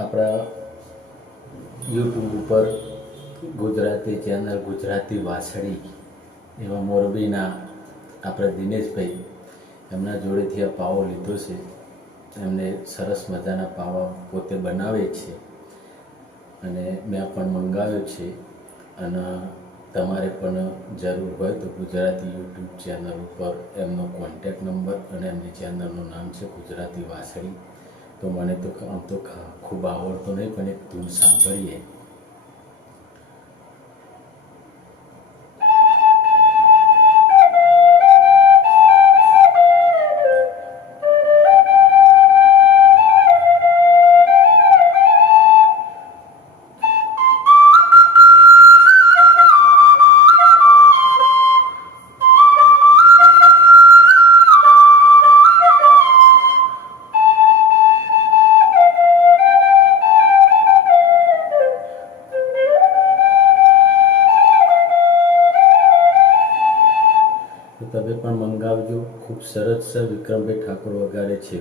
આપણા યુટ્યુબ ઉપર ગુજરાતી ચેનલ ગુજરાતી વાછડી એવા મોરબીના આપણા દિનેશભાઈ એમના જોડેથી આ પાવો લીધો છે. એમને સરસ મજાના પાવા પોતે બનાવે છે અને મેં પણ મંગાવ્યો છે. અને તમારે પણ જરૂર હોય તો ગુજરાતી યુટ્યુબ ચેનલ ઉપર એમનો કોન્ટેક નંબર અને એમની ચેનલનું નામ છે ગુજરાતી વાછડી. તો મને તો આમ તો ખૂબ આવડતો નહીં, પણ એક ધૂન સાંભળીએ. તો તમે પણ મંગાવજો. ખૂબ સરસ છે. વિક્રમભાઈ ઠાકોર વગાડે છે.